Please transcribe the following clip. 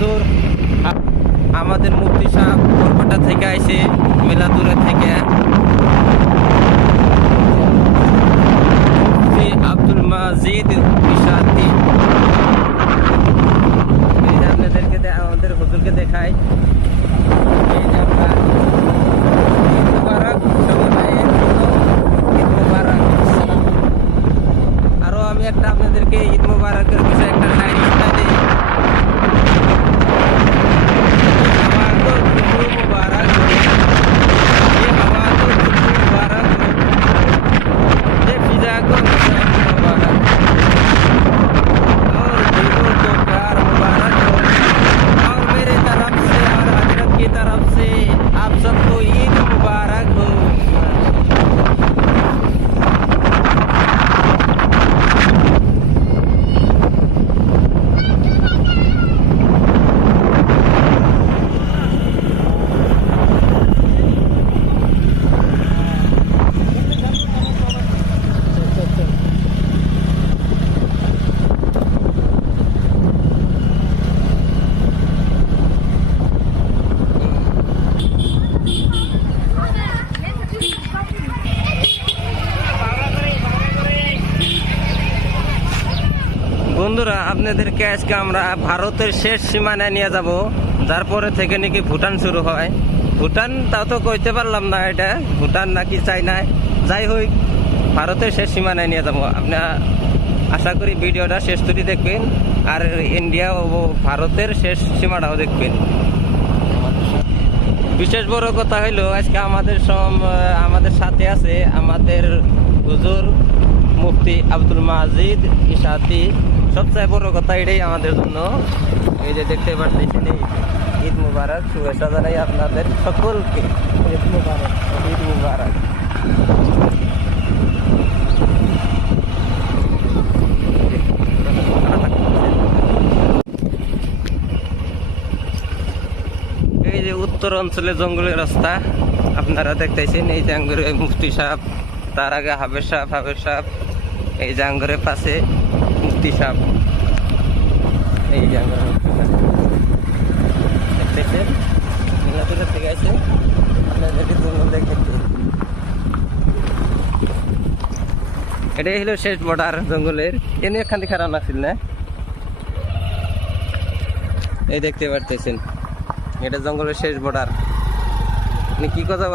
হুজুর আমাদের মুফতি সাহেব কলকাতা থেকে আইছে, মেলা দূরে থেকে। মুফতি আব্দুল মাজিদ ইশাতি। আপনাদেরকে আমাদের হুজুরকে দেখাই। এই যে আমরা ঈদ মুবারক, ঈদ মুবারক। আরো আমি একটা আপনাদেরকে ঈদ মুবারকের বিষয়ে একটা লাইন শোনাই দিই। বন্ধুরা, আপনাদেরকে আজকে আমরা ভারতের শেষ সীমানায় নিয়ে যাব, তারপরে থেকে নাকি ভুটান শুরু হয়। ভুটান তাও তো কইতে পারলাম না, এটা ভুটান নাকি চাইনায়, যাই হোক ভারতের শেষ সীমানায় নিয়ে যাব। আপনার আশা করি ভিডিওটা শেষ তুলি দেখবেন, আর ইন্ডিয়া ও ভারতের শেষ সীমাটাও দেখবেন। বিশেষ বড় কথা হইলো আজকে আমাদের সাথে আছে আমাদের হুজুর মুফতি আব্দুল মাজিদ ইশাতি। সবচেয়ে বড় কথা এটাই আমাদের জন্য। এই যে দেখতে পাচ্ছেন, ঈদ মুবারক, শুভেচ্ছা জানাই আপনাদের সকলকে। ঈদ মুবারক, ঈদ মুবারক। এই যে উত্তর অঞ্চলে জঙ্গলের রাস্তা আপনারা দেখতেছেন। এই যে আঙ্গুরে মুফতি সাহেব, তার আগে হাফেজ সাহেব, এই যে আঙ্গুরের পাশে মুফতি সাহেব। এই যে আঙ্গুর দেখতেছেন, মিলাদুলের থেকে আছে। আপনাদেরকে জঙ্গল দেখেছি। এটাই হলো শেষ বর্ডার জঙ্গলের। এনে এখান থেকে খারাপ লাগছিল না, এই দেখতে পারতেছেন, এটা জঙ্গলের শেষ বর্ডার। কি কথা